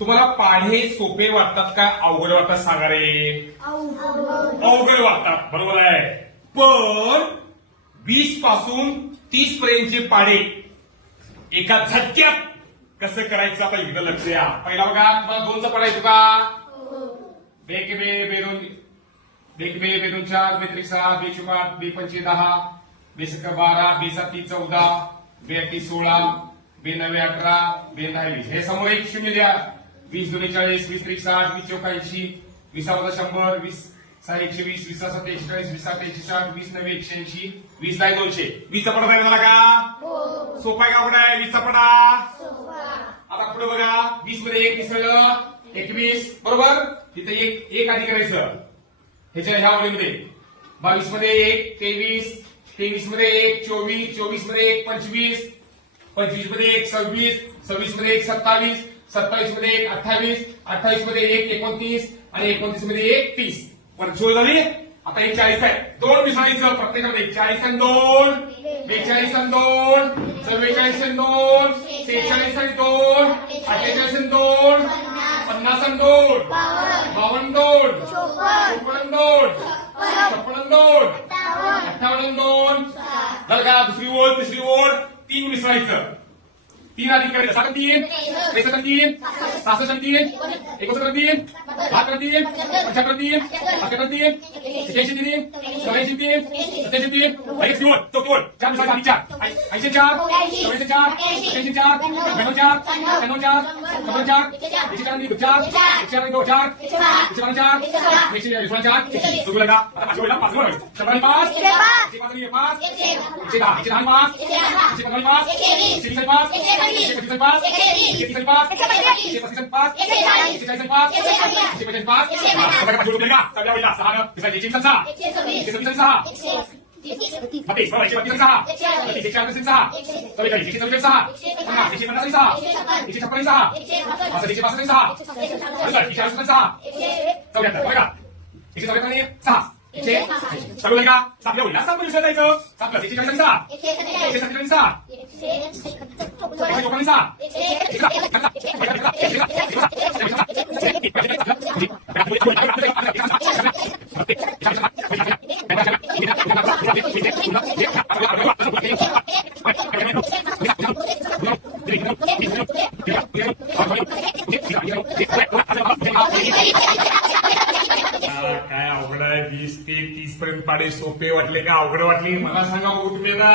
तुम्हाला पाढे सोपे वाटतात का अवघड वाटतात सांगा रे? अवघड वाटतात, बरोबर आहे. पण 20 पासून 30 पर्यंतचे पाढे एका झटक्यात कसं करायचं आता इकडे लक्ष द्या. पहिला बघा, तुम्हाला दोनचा पाढा येतो का? बेक बे बेदोन बेक बे बेदोन 4 बेत्रिक 6 बेचू 8 बेपंचे 10 बेसक 12 बेसाती 14 बेअटी 16 बेनवे 18 बेनदहा 20. हे समोर एक शून्य द्या. 20 दोन्ही 40 20 त्रिक 60 20 चौका 80 20 100 20 6 120 20 7 140 20 7 160 20 9 180 20 ला 200. 20 चा पडा झाला का? सोपा आहे का अवघड आहे? 20 चा पडा. आता पुढे बघा, 20 मध्ये 1 मिसळलं 21, बरोबर. तिथे एक आधी करायचं ह्याच्या ह्या ओळीमध्ये. 22 मध्ये 1 23, 23 मध्ये 1 24, 24 मध्ये 1 25, 25 मध्ये 1 26, 26 मध्ये 1 27, 27 मध्ये 1 28, 28 मध्ये 1 29 आणि 29 मध्ये 1 30. परत सोय झाली. आता हे 40 आहे. दोन मिसळायचं प्रत्येकामध्ये. 40 आणि 2 42 आणि 2 44 आणि 2 46 आणि 2 48 आणि 2 50 आणि 2 52 2 54 2 56 2 58 2. झालं का? दुसरी ओळ तिसरी ओळ 3 मिसळायचं. 3 अधिक करायचं. 7 3 63 3 66 3 69 3 72 3 75 3 78 3 81 3 84 3 87 3 एक ओळ चौथी ओळ 4 मिसळायचं. आधी 4 84 84 84 4 94 4 94 4 94 4 104 4 104 4 104 104 तुम्ही लगा. आता पाच वेळेला 5 वेळ 5 5 5 110 5 115 5 135 5 135 5 135 5 135 5 145 5 145 5 आता जोडून द्या. सगळ्या वेळेला 6 पिसाची 6 126 6 32 बरोबर 126 6 146 6 44 146 6 50 150 6 156 6 165 6 146 6 74 बघा 174 6 चालू आहे का? सातव्या ओळीला 7 मिनिट जायचं. 7 + 146 6 147 6 154 6 काय अवघड आहे? 20 ते 30 पर्यंत पाडे सोपे वाटले का अवघड वाटले? मला सांगा बघू तुम्ही आता.